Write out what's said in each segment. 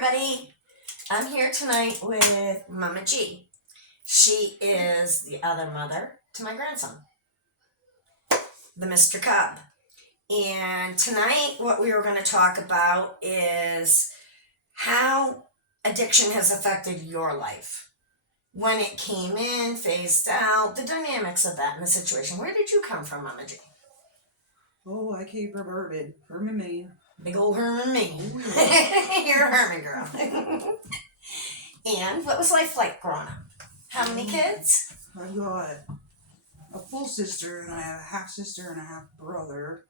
everybody. I'm here tonight with Mama G. She is the other mother to my grandson, the Mr. Cub. And tonight, what we were going to talk about is how addiction has affected your life. When it came in, phased out, the dynamics of that in the situation. Where did you come from, Mama G? Oh, I came from Herman, Maine. Big old Herman, Maine. Oh, yeah. You're a Herman girl. And what was life like growing up? How many kids? I've got a full sister, and I have a half sister and a half brother,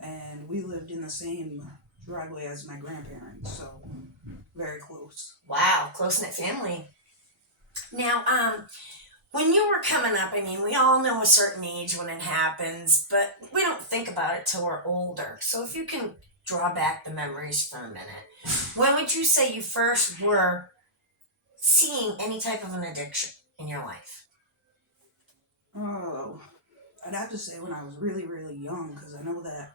and we lived in the same driveway as my grandparents, so very close. Wow, close-knit family. Now, when you were coming up, I mean, we all know a certain age when it happens, but we don't think about it till we're older. So if you can draw back the memories for a minute, when would you say you first were seeing any type of an addiction in your life? Oh, I'd have to say when I was really, really young, because I know that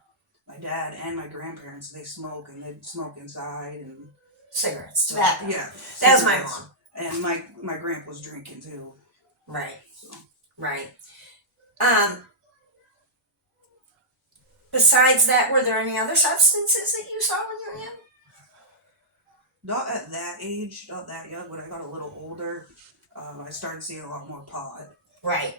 my dad and my grandparents, they smoke, and they'd smoke inside, and Cigarettes, tobacco. Yeah. That was my mom. And my grandpa was drinking too. Right. So. Right. Besides that, were there any other substances that you saw when you were young? Not at that age, not that young. When I got a little older, I started seeing a lot more pot. Right.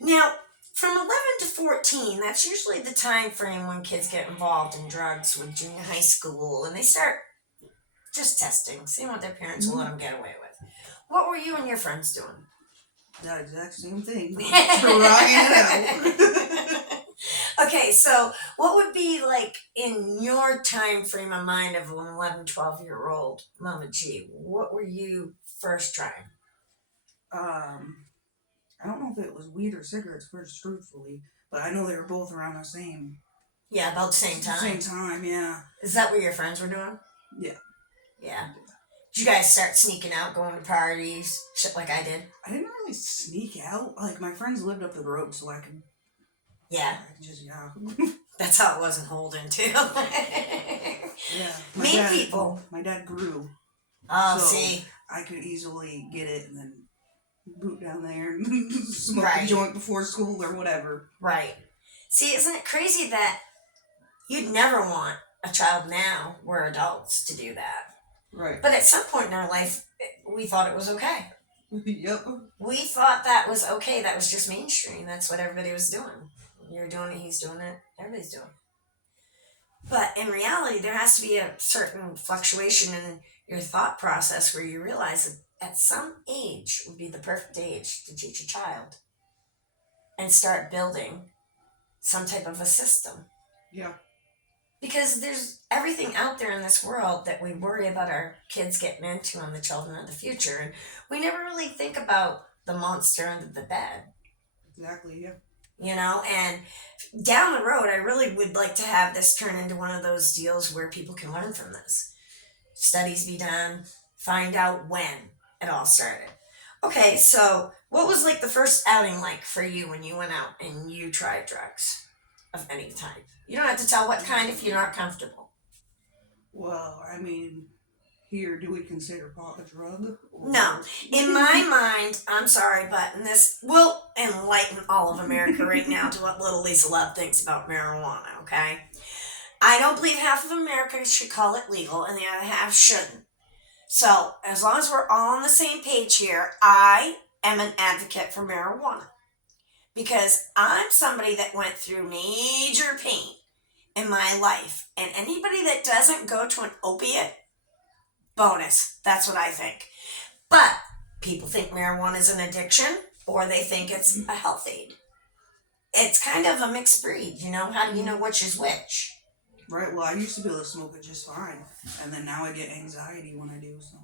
Now, from 11 to 14, that's usually the time frame when kids get involved in drugs with junior high school, and they start just testing, seeing what their parents will let them get away with. What were you and your friends doing? That exact same thing. Trying it out. Okay, so what would be like in your time frame of mind of an 11, 12-year-old Mama G? What were you first trying? I don't know if it was weed or cigarettes first, truthfully, but I know they were both around the same. Yeah, about the same time. Same time, yeah. Is that what your friends were doing? Yeah. Yeah. Did you guys start sneaking out, going to parties, shit like I did? I didn't really sneak out. Like, my friends lived up the road, so I could... Yeah. I could just, yeah. That's how it was in Holden, too. Yeah. Mean people. My dad grew. Oh, so see. I could easily get it and then boot down there and smoke Right. a joint before school or whatever. Right. See, isn't it crazy that you'd never want a child now, we're adults, to do that? Right. But at some point in our life, we thought it was okay. Yep. We thought that was okay. That was just mainstream. That's what everybody was doing. You're doing it, he's doing it, everybody's doing it. But in reality, there has to be a certain fluctuation in your thought process where you realize that at some age would be the perfect age to teach a child and start building some type of a system. Yeah. Because there's everything out there in this world that we worry about our kids getting into and the children of the future. And we never really think about the monster under the bed. Exactly, yeah. You know, and down the road, I really would like to have this turn into one of those deals where people can learn from this. Studies be done, find out when it all started. Okay, so what was like the first outing like for you when you went out and you tried drugs of any type? You don't have to tell what kind if you're not comfortable. Well, I mean, here, do we consider pot a drug? Or... No. In my mind, I'm sorry, but in this will enlighten all of America right now to what little Lisa Love thinks about marijuana, okay? I don't believe half of America should call it legal and the other half shouldn't. So, as long as we're all on the same page here, I am an advocate for marijuana. Because I'm somebody that went through major pain in my life. And anybody that doesn't go to an opiate, bonus. That's what I think. But people think marijuana is an addiction or they think it's a health aid. It's kind of a mixed breed, you know? How do you know which is which? Right, well, I used to be able to smoke it just fine. And then now I get anxiety when I do, so...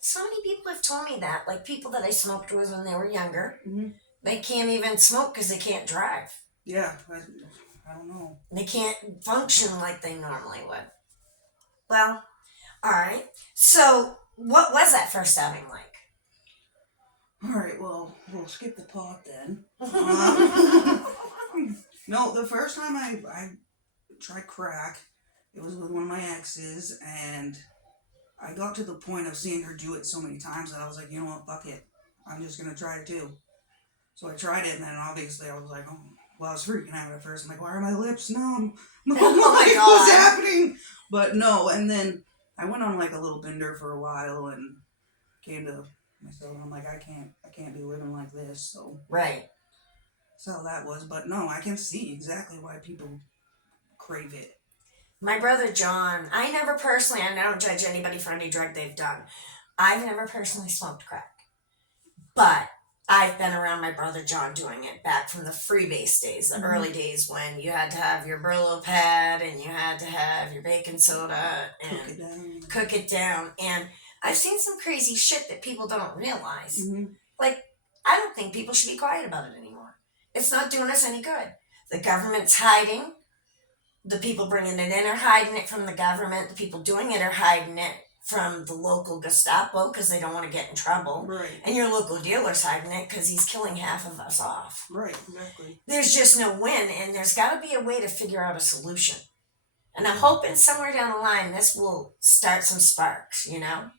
So many people have told me that. Like people that I smoked with when they were younger. Mm-hmm. They can't even smoke because they can't drive. Yeah, I don't know. They can't function like they normally would. Well, all right. So, what was that first outing like? All right, well, we'll skip the pot then. No, the first time I tried crack, it was with one of my exes, and I got to the point of seeing her do it so many times that I was like, you know what, fuck it. I'm just gonna try it too. So I tried it, and then obviously I was like, oh, well, I was freaking out at first. I'm like, why are my lips numb? Oh my Like, God. what's happening? But no, and then I went on like a little bender for a while and came to myself, and I'm like, I can't be living like this. So Right. that's how that was. But no, I can see exactly why people crave it. My brother John, I never personally, I don't judge anybody for any drug they've done. I've never personally smoked crack. But I've been around my brother John doing it back from the freebase days, the early days when you had to have your Brillo pad and you had to have your baking soda Cook and it down. cook it down. And I've seen some crazy shit that people don't realize. Mm-hmm. Like, I don't think people should be quiet about it anymore. It's not doing us any good. The government's hiding. The people bringing it in are hiding it from the government. The people doing it are hiding it from the local Gestapo because they don't want to get in trouble. Right. And your local dealer's hiding it because he's killing half of us off. Right, exactly. There's just no win, and there's got to be a way to figure out a solution. And I'm hoping somewhere down the line this will start some sparks, you know?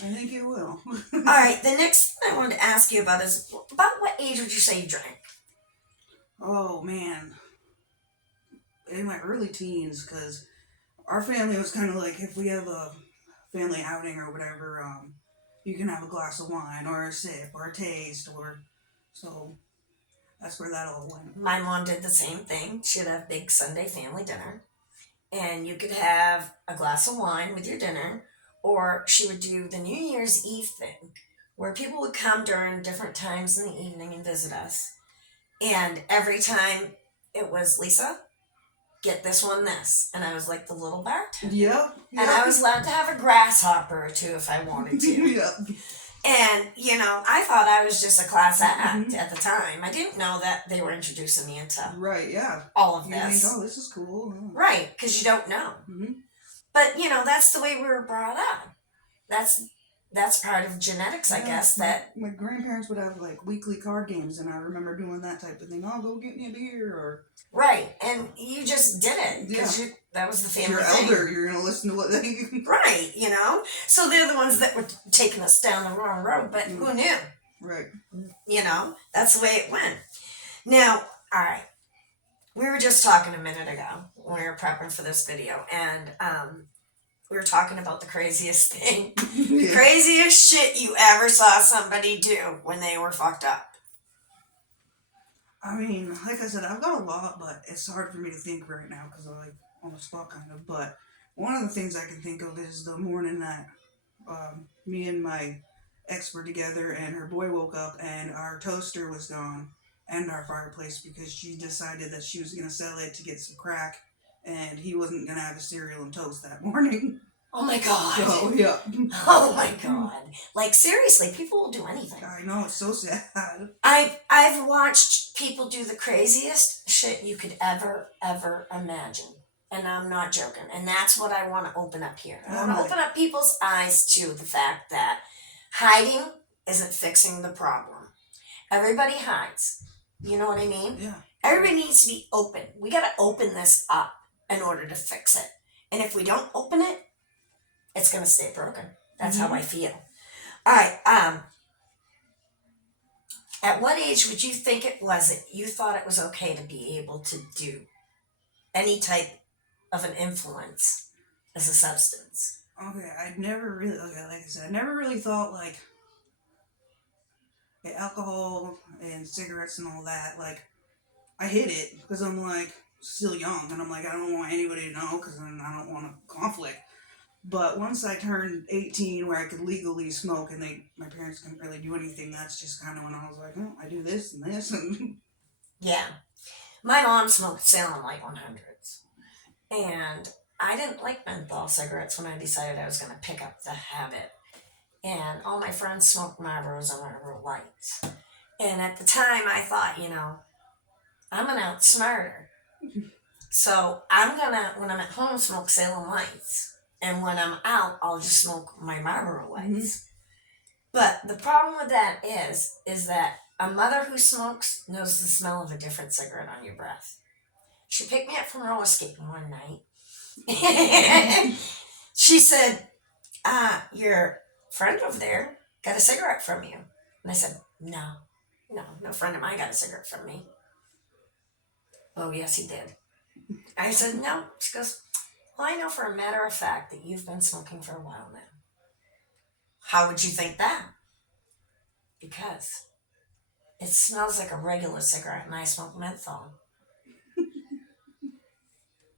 I think it will. All right, the next thing I wanted to ask you about is about what age would you say you drank? Oh, man. In my early teens, because our family was kind of like, if we have a family outing or whatever, you can have a glass of wine or a sip or a taste, or so that's where that all went. My mom did the same thing. She'd have big Sunday family dinner, and you could have a glass of wine with your dinner, or she would do the New Year's Eve thing, where people would come during different times in the evening and visit us. And every time it was, Lisa, get this one, this. And I was like the little bartender. Yep. And I was allowed to have a grasshopper or two if I wanted to. Yep. And, you know, I thought I was just a class act at the time. I didn't know that they were introducing me into Right, yeah. all of You this. think, oh, this is cool. Oh. Right, because you don't know. Mm-hmm. But, you know, that's the way we were brought up. That's part of genetics, I guess, that... My grandparents would have, like, weekly card games, and I remember doing that type of thing. Oh, go get me a beer, or... Right, and you just did it, because that was the family thing. You're elder, you're going to listen to what they... Right, you know? So they're the ones that were taking us down the wrong road, but who knew? Right. You know, that's the way it went. Now, all right, we were just talking a minute ago when we were prepping for this video, and we were talking about the craziest thing. The craziest shit you ever saw somebody do when they were fucked up. I mean, like I said, I've got a lot, but it's hard for me to think right now because I'm like on the spot kind of. But one of the things I can think of is the morning that me and my ex were together and her boy woke up and our toaster was gone and our fireplace because she decided that she was going to sell it to get some crack and he wasn't going to have a cereal and toast that morning. Oh my God. So, yeah. Oh my God. Like, seriously, people will do anything. I know, it's so sad. I've watched people do the craziest shit you could ever imagine. And I'm not joking. And that's what I want to open up here. I want to open up people's eyes to the fact that hiding isn't fixing the problem. Everybody hides. You know what I mean? Yeah. Everybody needs to be open. We got to open this up in order to fix it. And if we don't open it, it's going to stay broken. That's how I feel. All right. At what age would you think it was that you thought it was okay to be able to do any type of an influence as a substance? Okay, like I said, I never really thought like alcohol and cigarettes and all that. Like, I hid it because I'm like still young and I'm like, I don't want anybody to know because then I don't want a conflict. But once I turned 18 where I could legally smoke and my parents couldn't really do anything, that's just kind of when I was like, oh, I do this and this. And yeah. My mom smoked Salem Light 100s. And I didn't like menthol cigarettes when I decided I was going to pick up the habit. And all my friends smoked Marlboros and Marlboro Lights. And at the time I thought, you know, I'm going to outsmart her. So I'm going to, when I'm at home, smoke Salem Lights. And when I'm out, I'll just smoke my Marlboro Lights. But the problem with that is that a mother who smokes knows the smell of a different cigarette on your breath. She picked me up from roller skating one night. She said, Your friend over there got a cigarette from you. And I said, no, no friend of mine got a cigarette from me. Oh, yes, he did. I said, no. She goes, well, I know for a matter of fact that you've been smoking for a while now. How would you think that? Because it smells like a regular cigarette and I smoke menthol.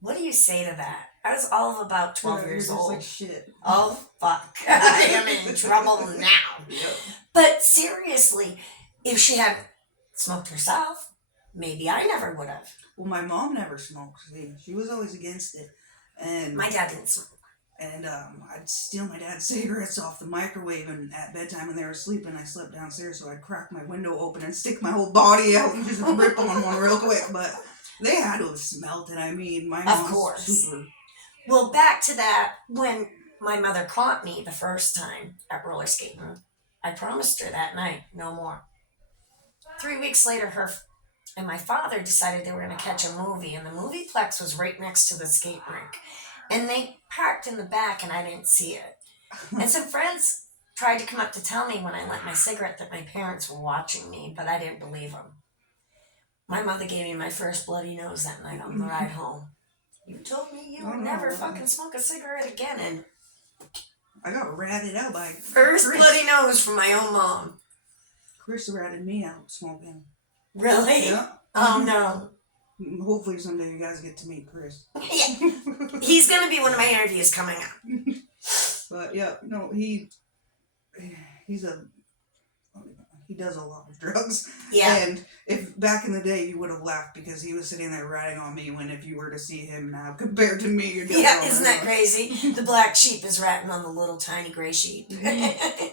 What do you say to that? I was all of about 12 You're years just old. like shit. Oh, fuck. I am in trouble now. Yep. But seriously, if she had smoked herself, maybe I never would have. Well, my mom never smoked. See, she was always against it, and My dad didn't smoke. and I'd steal my dad's cigarettes off the microwave, and at bedtime when they were sleeping, I slept downstairs, so I'd crack my window open and stick my whole body out and just rip on one real quick. But they had to have smelt it. I mean, my Of mom's course. super. Well, back to that, when my mother caught me the first time at roller skating, I promised her that night, no more. 3 weeks later, her and my father decided they were going to catch a movie, and the movieplex was right next to the skate rink. And they parked in the back, and I didn't see it. And some friends tried to come up to tell me when I lit my cigarette that my parents were watching me, but I didn't believe them. My mother gave me my first bloody nose that night on the ride home. You told me you would never fucking smoke a cigarette again, and I got ratted out by first Chris. bloody nose from my own mom. Chris ratted me out smoking. Really? Yeah. Oh no. Hopefully someday you guys get to meet Chris. Yeah. He's gonna be one of my interviews coming up. But yeah, no, he does a lot of drugs. Yeah. And if back in the day you would have laughed because he was sitting there ratting on me, when if you were to see him now compared to me, you'd be like, Yeah, oh, isn't my that God. crazy? The black sheep is ratting on the little tiny gray sheep. Mhm.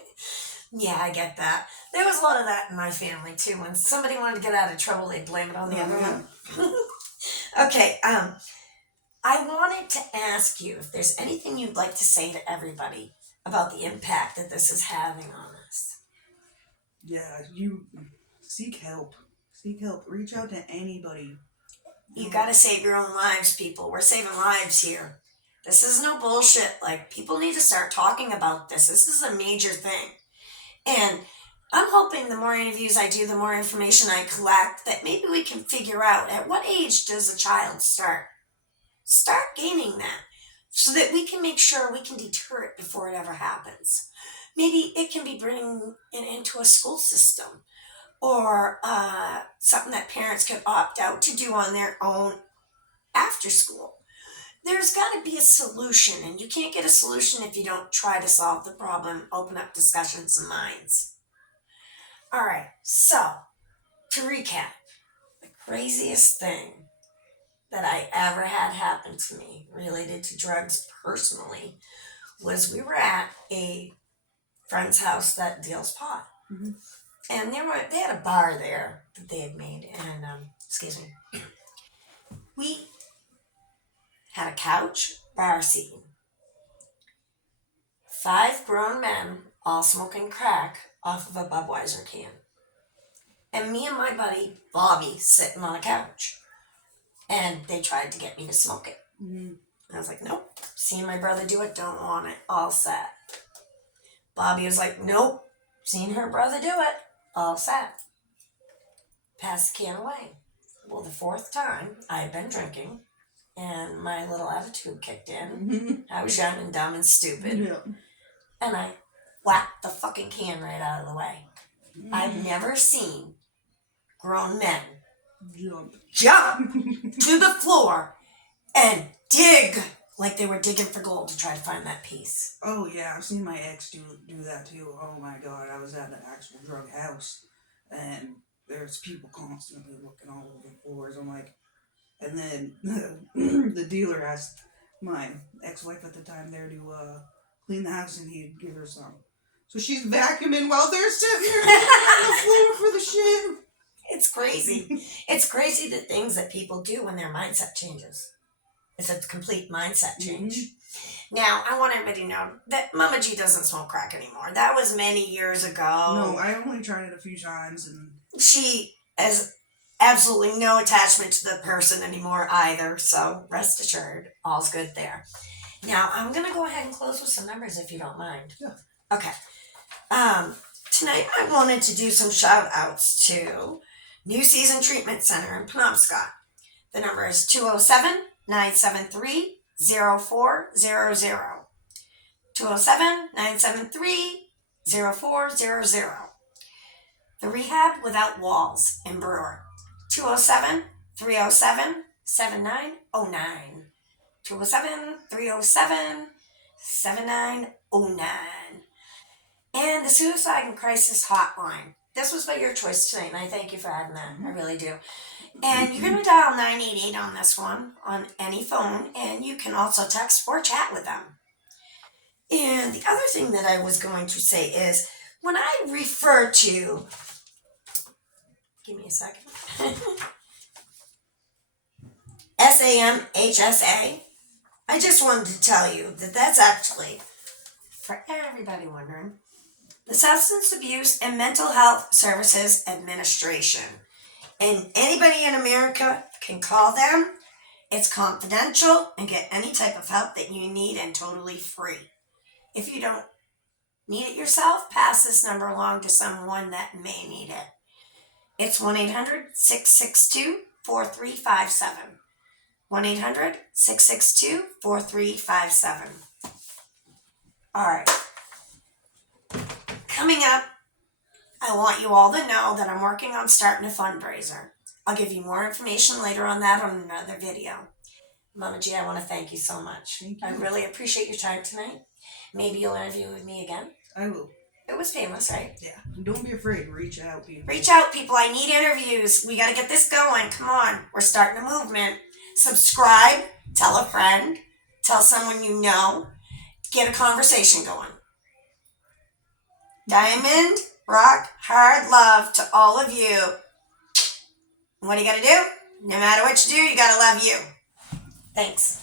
Yeah, I get that. There was a lot of that in my family too. When somebody wanted to get out of trouble, they'd blame it on the other Yeah. one. Okay, I wanted to ask you if there's anything you'd like to say to everybody about the impact that this is having on us. Yeah, you seek help. Seek help. Reach out to anybody. You gotta save your own lives, people. We're saving lives here. This is no bullshit. Like, people need to start talking about this. This is a major thing. And I'm hoping the more interviews I do, the more information I collect, that maybe we can figure out at what age does a child start gaining that, so that we can make sure we can deter it before it ever happens. Maybe it can be bringing it into a school system, or something that parents could opt out to do on their own after school. There's got to be a solution, and you can't get a solution if you don't try to solve the problem, open up discussions and minds. All right, so to recap, the craziest thing that I ever had happen to me related to drugs personally was we were at a friend's house that deals pot. Mhm. And they had a bar there that they had made, and excuse me, we had a couch, bar seating, 5 grown men all smoking crack off of a Budweiser can, and me and my buddy Bobby sitting on a couch. And they tried to get me to smoke it. Mhm. I was like, nope. Seeing my brother do it, don't want it. All set. Bobby was like, nope. Seen her brother do it, all set. Pass the can away. Well, the 4th time I had been drinking, and my little attitude kicked in. Mhm. I was young and dumb and stupid, Yeah. and I whacked the fucking can right out of the way. I've never seen grown men jump to the floor and dig like they were digging for gold to try to find that piece. Oh yeah, I've seen my ex do that too. Oh my God, I was at an actual drug house, and there's people constantly looking all over the floors. I'm like, and then the dealer asked my ex-wife at the time there to clean the house, and he'd give her some. So she's vacuuming while they're sitting here on the floor for the shit. It's crazy. It's crazy the things that people do when their mindset changes. It's a complete mindset change. Now, I want everybody to know that Mama G doesn't smoke crack anymore. That was many years ago. No, I only tried it a few times, and She has absolutely no attachment to the person anymore either, so rest assured, all's good there. Now, I'm going to go ahead and close with some numbers if you don't mind. Yeah. Okay. Tonight, I wanted to do some shout outs to New Season Treatment Center in Penobscot. The number is 207 973 0400. 207 973 0400. The Rehab Without Walls in Brewer. 207 307 7909. 207 307 7909. And the Suicide and Crisis Hotline. This was by your choice tonight, and I thank you for adding that. I really do. And you're going to dial 988 on this one, on any phone, and you can also text or chat with them. And the other thing that I was going to say is, when I refer to, give me a second, SAMHSA, I just wanted to tell you that that's actually, for everybody wondering, the Substance Abuse and Mental Health Services Administration. And anybody in America can call them. It's confidential and get any type of help that you need and totally free. If you don't need it yourself, pass this number along to someone that may need it. It's 1-800-662-4357. 1-800-662-4357. All right. Coming up, I want you all to know that I'm working on starting a fundraiser. I'll give you more information later on that on another video. Mama G, I want to thank you so much. Thank you. I really appreciate your time tonight. Maybe you'll interview with me again. I will. It was painless, right? Yeah. And don't be afraid. Reach out, people. Reach out, people. I need interviews. We got to get this going. Come on. We're starting a movement. Subscribe. Tell a friend. Tell someone you know. Get a conversation going. Diamond, rock, hard love to all of you. What do you got to do? No matter what you do, you got to love you. Thanks.